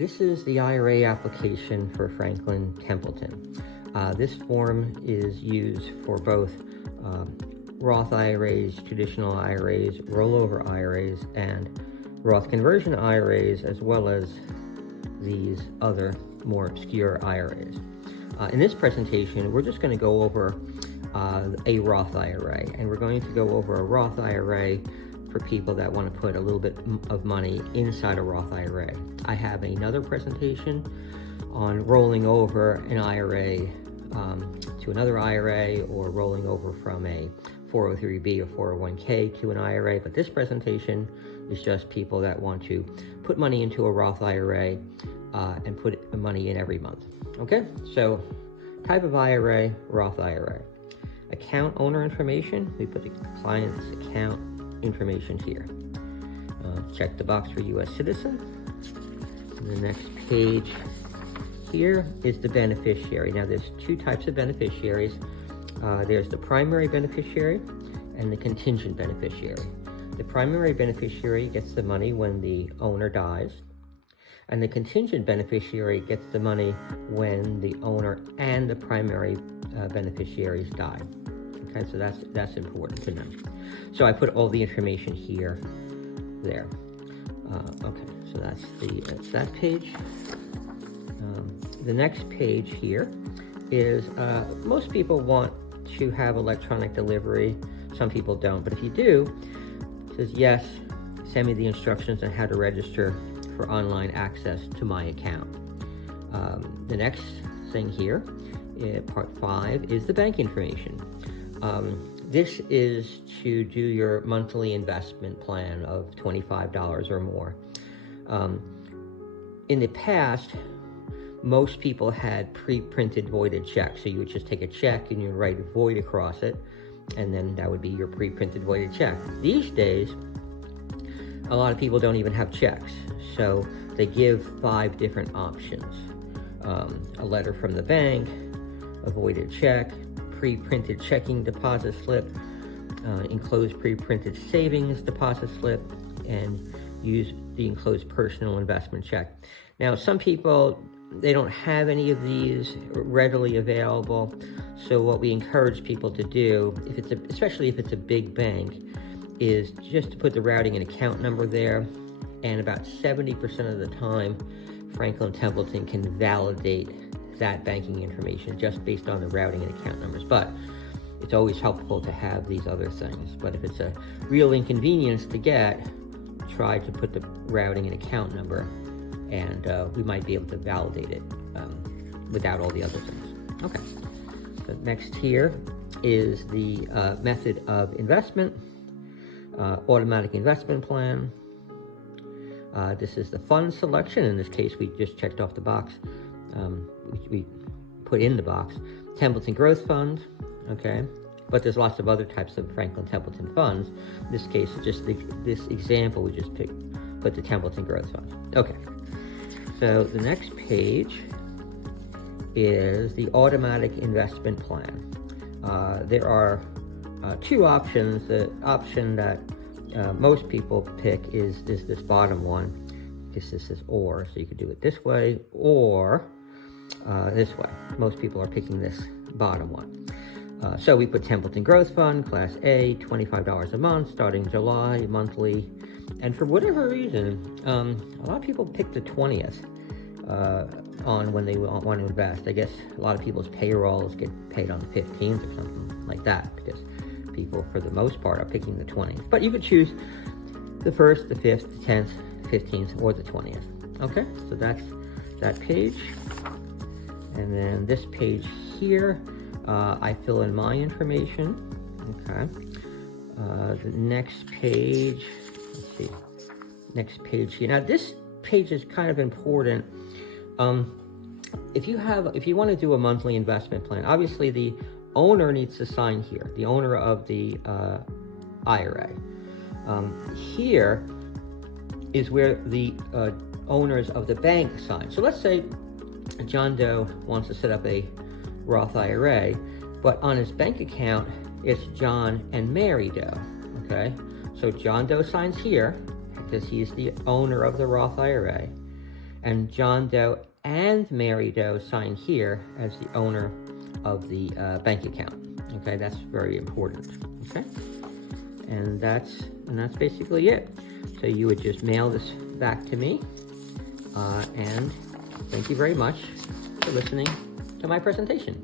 This is the IRA application for Franklin Templeton. This form is used for both Roth IRAs, traditional IRAs, rollover IRAs, and Roth conversion IRAs, as well as these other more obscure IRAs. In this presentation, we're just going to go over a Roth IRA, and we're going to go over a Roth IRA for people that want to put a little bit of money inside a Roth IRA. I have another presentation on rolling over an IRA to another IRA, or rolling over from a 403b or 401k to an IRA, but this presentation is just people that want to put money into a Roth IRA and put money in every month. Okay, so type of IRA, Roth IRA. Account owner information, we put the client's account information here. Check the box for U.S. citizen. And the next page here is the beneficiary. Now there's two types of beneficiaries. There's the primary beneficiary and the contingent beneficiary. The primary beneficiary gets the money when the owner dies, and the contingent beneficiary gets the money when the owner and the primary beneficiaries die. Okay, so that's important to know. So I put all the information here, there. Okay, so that's that page. The next page here is most people want to have electronic delivery. Some people don't, but if you do, it says yes, send me the instructions on how to register for online access to my account. The next thing here, part 5, is the bank information. This is to do your monthly investment plan of $25 or more. In the past, most people had pre-printed voided checks. So you would just take a check and you write void across it, and then that would be your pre-printed voided check. These days, a lot of people don't even have checks. So they give 5 different options. A letter from the bank, a voided check, pre-printed checking deposit slip, enclosed pre-printed savings deposit slip, and use the enclosed personal investment check. Now, some people, they don't have any of these readily available. So what we encourage people to do, especially if it's a big bank, is just to put the routing and account number there. And about 70% of the time, Franklin Templeton can validate that banking information just based on the routing and account numbers. But it's always helpful to have these other things. But if it's a real inconvenience to get, try to put the routing and account number, and we might be able to validate it without all the other things. Okay, so next here is the method of investment, automatic investment plan. This is the fund selection. In this case, we just checked off the box. We put in the box Templeton Growth Fund, okay? But there's lots of other types of Franklin Templeton funds. In this case, just this example, we just put the Templeton Growth Fund. Okay, so the next page is the automatic investment plan. There are 2 options. The option that most people pick is this bottom one, because this is or, so you could do it this way or this way. Most people are picking this bottom one. So we put Templeton Growth Fund, Class A, $25 a month, starting July, monthly. And for whatever reason, a lot of people pick the 20th on when they want to invest. I guess a lot of people's payrolls get paid on the 15th or something like that, because people, for the most part, are picking the 20th. But you could choose the 1st, the 5th, the 10th, 15th, or the 20th. Okay, so that's that page. And then this page here, I fill in my information. Okay. The next page, let's see. Next page here. Now this page is kind of important. If you want to do a monthly investment plan, obviously the owner needs to sign here, the owner of the IRA. Here is where the owners of the bank sign. So let's say John Doe wants to set up a Roth IRA, but on his bank account, it's John and Mary Doe, okay? So John Doe signs here, because he's the owner of the Roth IRA, And John Doe and Mary Doe sign here as the owner of the bank account. Okay, that's very important. Okay, and that's basically it. So you would just mail this back to me, and thank you very much for listening to my presentation.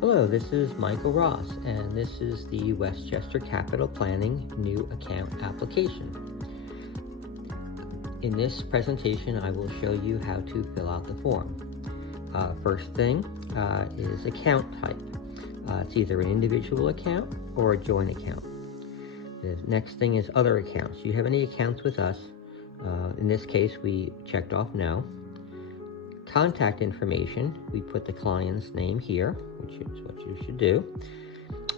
Hello, this is Michael Ross, and this is the Westchester Capital Planning New Account Application. In this presentation, I will show you how to fill out the form. First thing is account type. It's either an individual account or a joint account. The next thing is other accounts. Do you have any accounts with us? In this case, we checked off no. Contact information, we put the client's name here, which is what you should do.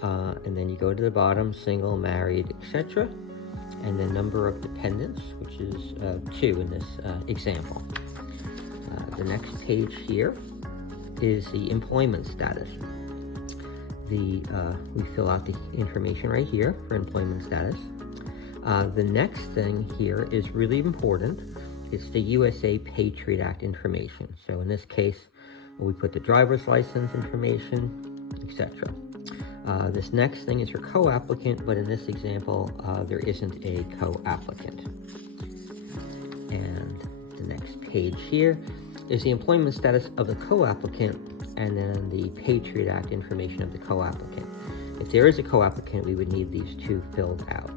And then you go to the bottom, single, married, etc. And the number of dependents, which is 2 in this example. The next page here is the employment status. We fill out the information right here for employment status. The next thing here is really important. It's the USA Patriot Act information. So in this case, we put the driver's license information, etc. This next thing is your co-applicant, but in this example, there isn't a co-applicant. And the next page here is the employment status of the co-applicant, and then the Patriot Act information of the co-applicant. If there is a co-applicant, we would need these 2 filled out.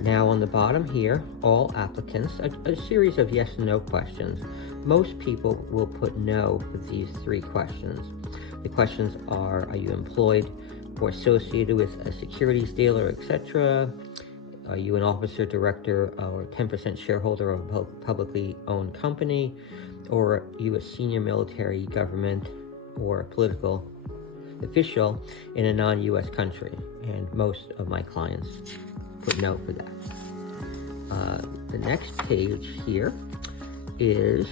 Now on the bottom here, all applicants, a series of yes and no questions. Most people will put no for these 3 questions. The questions are you employed or associated with a securities dealer, etc.? Are you an officer, director, or 10% shareholder of a publicly owned company? Or are you a senior military, government, or political official in a non-US country? And most of my clients put no for that. The next page here is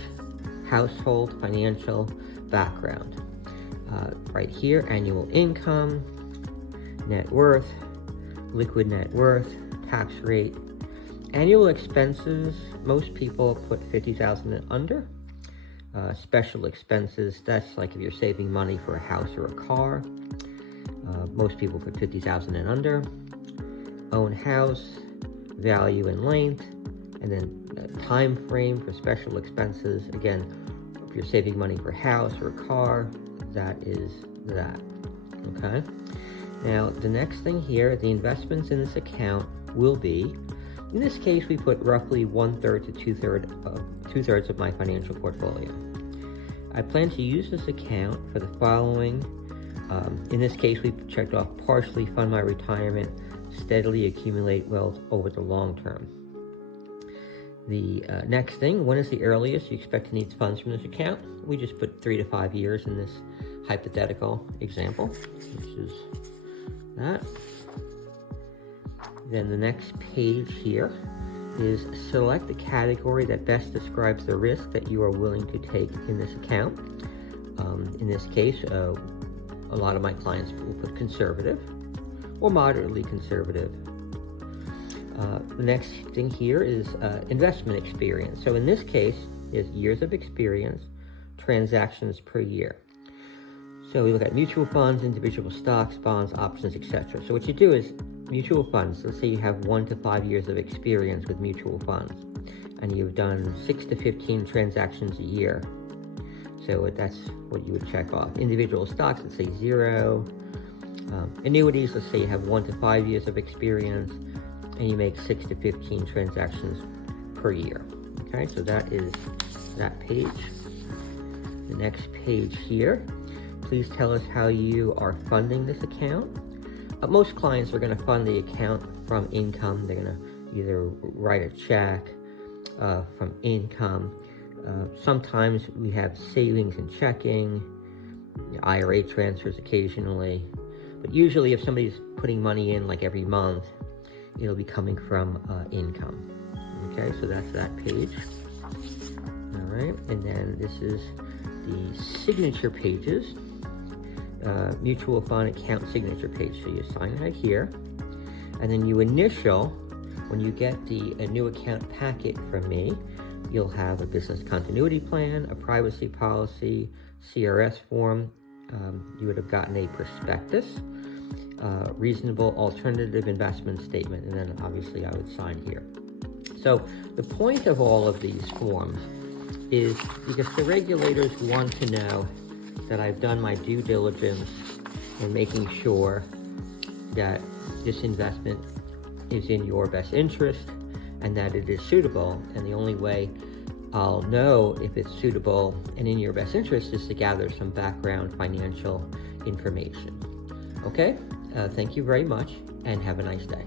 household financial background. Right here, annual income, net worth, liquid net worth, tax rate, annual expenses. Most people put 50,000 and under. Special expenses, that's like if you're saving money for a house or a car. Most people put 50,000 and under. Own house, value and length, and then time frame for special expenses. Again, if you're saving money for a house or a car, that is that. Okay. Now the next thing here, the investments in this account will be, in this case, we put roughly 1/3 to 2/3 of my financial portfolio. I plan to use this account for the following. In this case, we checked off partially fund my retirement, steadily accumulate wealth over the long term. The next thing, when is the earliest you expect to need funds from this account? We just put 3 to 5 years in this hypothetical example, which is that. Then the next page here is select the category that best describes the risk that you are willing to take in this account. In this case, a lot of my clients will put conservative or moderately conservative. The next thing here is investment experience. So in this case, is years of experience, transactions per year. So we look at mutual funds, individual stocks, bonds, options, etc. So what you do is mutual funds. Let's say you have 1 to 5 years of experience with mutual funds, and you've done 6 to 15 transactions a year. So that's what you would check off. Individual stocks, let's say 0. Annuities, let's say you have 1 to 5 years of experience, and you make 6 to 15 transactions per year. Okay, so that is that page. The next page here, please tell us how you are funding this account. Most clients are going to fund the account from income. They're going to either write a check from income. Sometimes we have savings and checking, IRA transfers occasionally. But usually if somebody's putting money in like every month, it'll be coming from income. Okay, so that's that page. All right, and then this is the signature pages. Mutual fund account signature page. So you sign right here, and then you initial, when you get the new account packet from me, You'll have a business continuity plan, a privacy policy, CRS form. You would have gotten a prospectus, reasonable alternative investment statement, and then obviously I would sign here. So the point of all of these forms is because the regulators want to know that I've done my due diligence in making sure that this investment is in your best interest and that it is suitable. And the only way I'll know if it's suitable and in your best interest is to gather some background financial information. Okay, thank you very much and have a nice day.